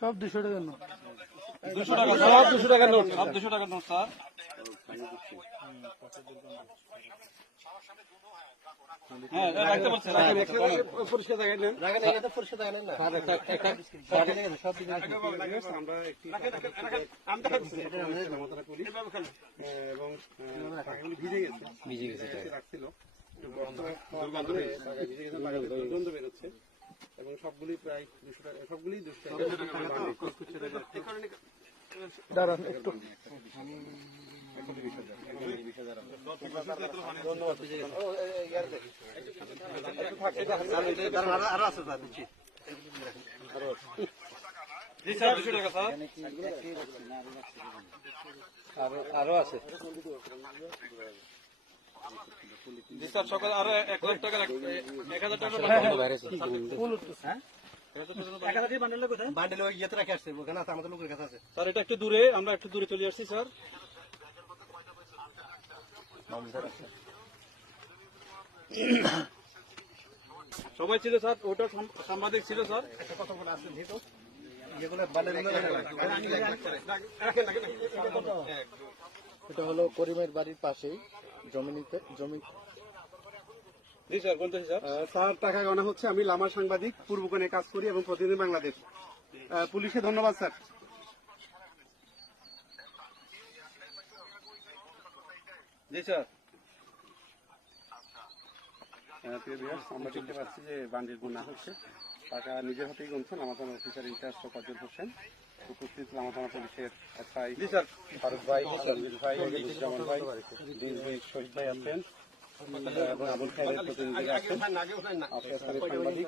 সব 200 টাকার নোট। 200 টাকা, সব 200 টাকার নোট, সব 200 টাকার নোট স্যার। হ্যাঁ, রাখতে পারছেন, পরিষ্কার জায়গায় নেন, রাখেন, এখানে পরিষ্কার জায়গায় নেন না। আমরা একটি এবং ভিজে গেছে রাখছিল, দুর্গন্ধ বেরোচ্ছে এবং সবগুলি প্রায় 200 টাকা, সবগুলি 200 টাকা। দাঁড়ান একটু, আরো আছে জি স্যার, সকালে আরো 1 লাখ টাকা, 1000 টাকা স্যার। এটা একটু দূরে, আমরা একটু দূরে চলে আসছি স্যার। সবাই ছিল স্যার, ওটা সাংবাদিক ছিল স্যার। এটা হলো করিমের বাড়ির পাশেই জমি। জি স্যার, কোনটা স্যার? স্যার, টাকা গণা হচ্ছে। আমি লামা সাংবাদিক, পূর্বকোণে কাজ করি এবং প্রতিদিন বাংলাদেশ। পুলিশে ধন্যবাদ স্যার। জি স্যার। আমরা দেখতে পাচ্ছি যে বান্ডিল গুণা হচ্ছে, টাকা নিজের হাতেই গুনছেন আমাদের অফিসার ইনচার্জ তোফাজ্জল হোসেন, উপস্থিত লামাথানা পুলিশের এসআই ফারুক ভাই, সঞ্জিত ভাই, জামান ভাই, দিন ভাই, শহীদ ভাই আছেন এবং আবুল খায়ের প্রতিনিধিরা আছেন। সাংবাদিক